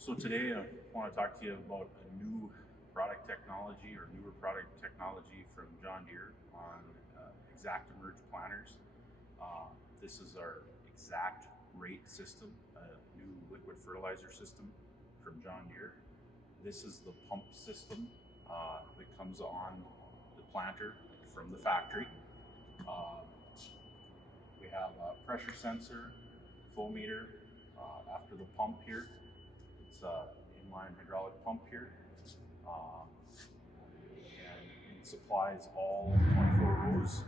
So today I want to talk to you about a new product technology or newer product technology from John Deere on ExactRate planters. This is our ExactRate system, a new liquid fertilizer system from John Deere. This is the pump system that comes on the planter from the factory. We have a pressure sensor, flow meter after the pump here. It's an inline hydraulic pump here, and it supplies all 24 rows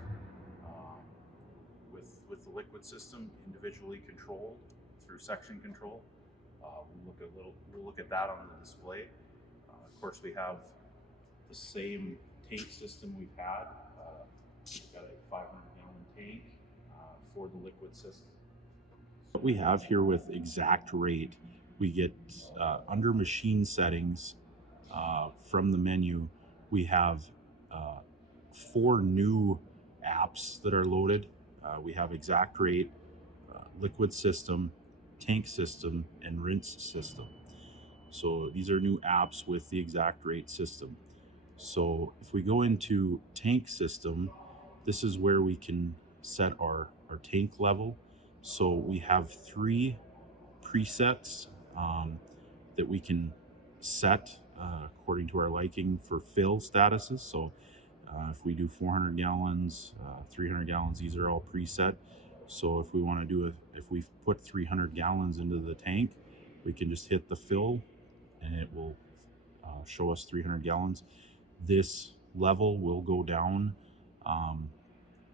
with the liquid system individually controlled through section control. We'll look at that on the display. Of course, we have the same tank system we've had. We've got a 500-gallon tank for the liquid system. What we have here with ExactRate, we get under machine settings from the menu, we have 4 new apps that are loaded. We have ExactRate, liquid system, tank system, and rinse system. So these are new apps with the ExactRate system. So if we go into tank system, this is where we can set our tank level. So we have 3 presets that we can set according to our liking for fill statuses. So if we do 400 gallons, 300 gallons, these are all preset. So if we want to do if we put 300 gallons into the tank, we can just hit the fill and it will show us 300 gallons. This level will go down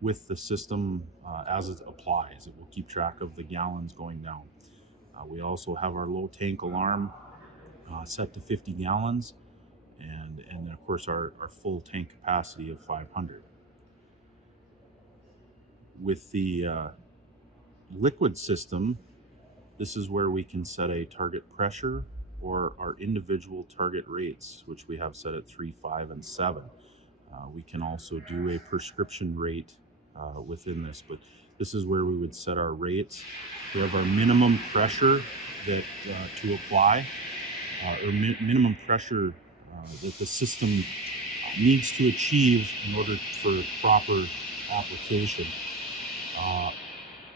with the system as it applies. It will keep track of the gallons going down. We also have our low tank alarm set to 50 gallons, and then of course our full tank capacity of 500. With the liquid system, this is where we can set a target pressure or our individual target rates, which we have set at 3, 5, and 7. We can also do a prescription rate within this, but this is where we would set our rates. We have our minimum pressure that to apply, or minimum pressure that the system needs to achieve in order for proper application.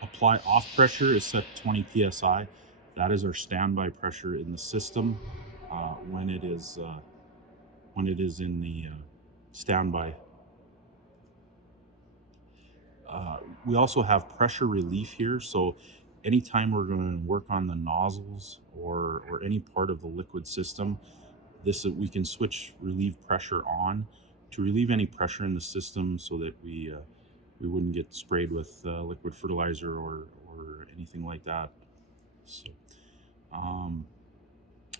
Apply off pressure is set to 20 psi. That is our standby pressure in the system when it is in the standby. We also have pressure relief here, so anytime we're going to work on the nozzles or any part of the liquid system, we can switch relieve pressure on to relieve any pressure in the system so that we wouldn't get sprayed with liquid fertilizer or anything like that. So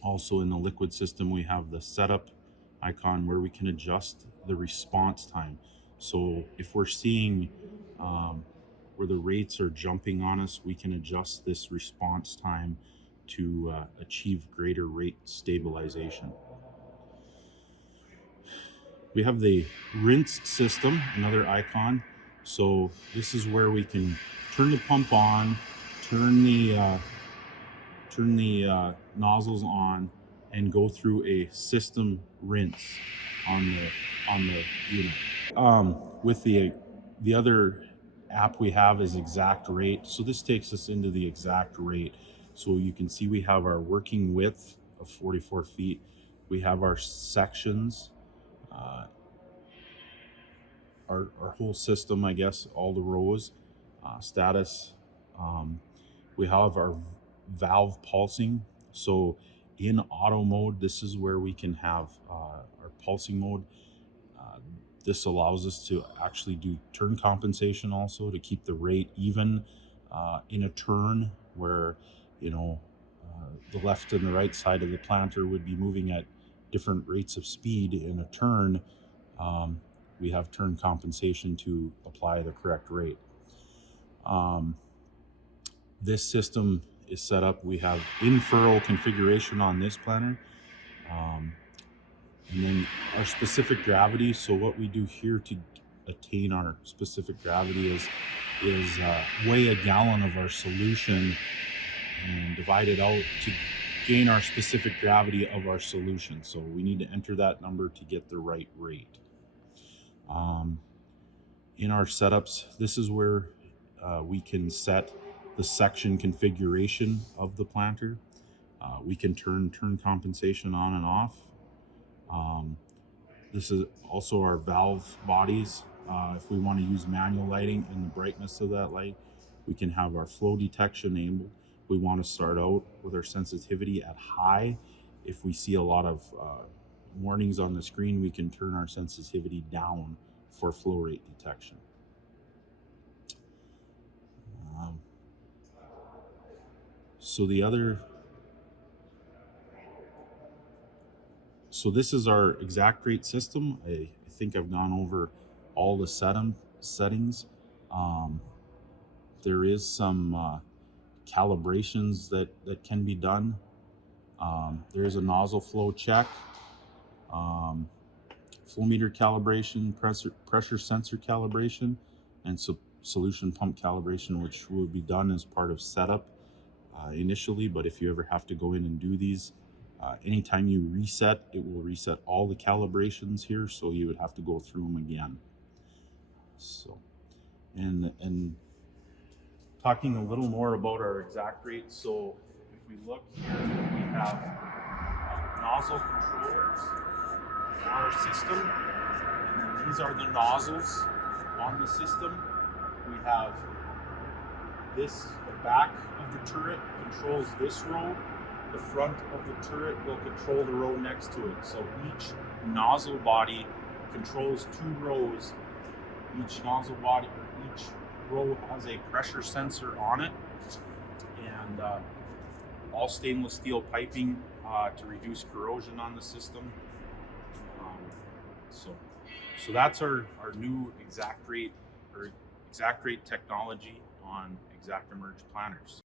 also in the liquid system, we have the setup icon where we can adjust the response time. So if we're seeing where the rates are jumping on us, we can adjust this response time to achieve greater rate stabilization. We have the rinse system, another icon. So this is where we can turn the pump on, turn the nozzles on, and go through a system rinse on the unit. With the other app we have is ExactRate. So this takes us into the ExactRate. So you can see we have our working width of 44 feet. We have our sections, our whole system, I guess, all the rows, status. We have our valve pulsing. So in auto mode, this is where we can have our pulsing mode. This allows us to actually do turn compensation also to keep the rate even in a turn where, the left and the right side of the planter would be moving at different rates of speed. In a turn, we have turn compensation to apply the correct rate. This system is set up, we have in-furrow configuration on this planter. And then our specific gravity. So what we do here to attain our specific gravity is weigh a gallon of our solution and divide it out to gain our specific gravity of our solution. So we need to enter that number to get the right rate. In our setups, this is where we can set the section configuration of the planter. We can turn compensation on and off. This is also our valve bodies. If we want to use manual lighting and the brightness of that light, we can have our flow detection enabled. We want to start out with our sensitivity at high. If we see a lot of warnings on the screen, we can turn our sensitivity down for flow rate detection. So this is our ExactRate system. I think I've gone over all the settings. There is some calibrations that can be done. There is a nozzle flow check, flow meter calibration, pressure sensor calibration, and solution pump calibration, which will be done as part of setup initially. But if you ever have to go in and do these, anytime you reset, it will reset all the calibrations here, so you would have to go through them again. So, and talking a little more about our ExactRate. So if we look here, we have nozzle controllers for our system. And these are the nozzles on the system. We have this, the back of the turret controls this row. The front of the turret will control the row next to it. So each nozzle body controls 2 rows. Each nozzle body, or each row has a pressure sensor on it, and all stainless steel piping to reduce corrosion on the system. So that's our new ExactRate or ExactRate technology on ExactEmerge planters.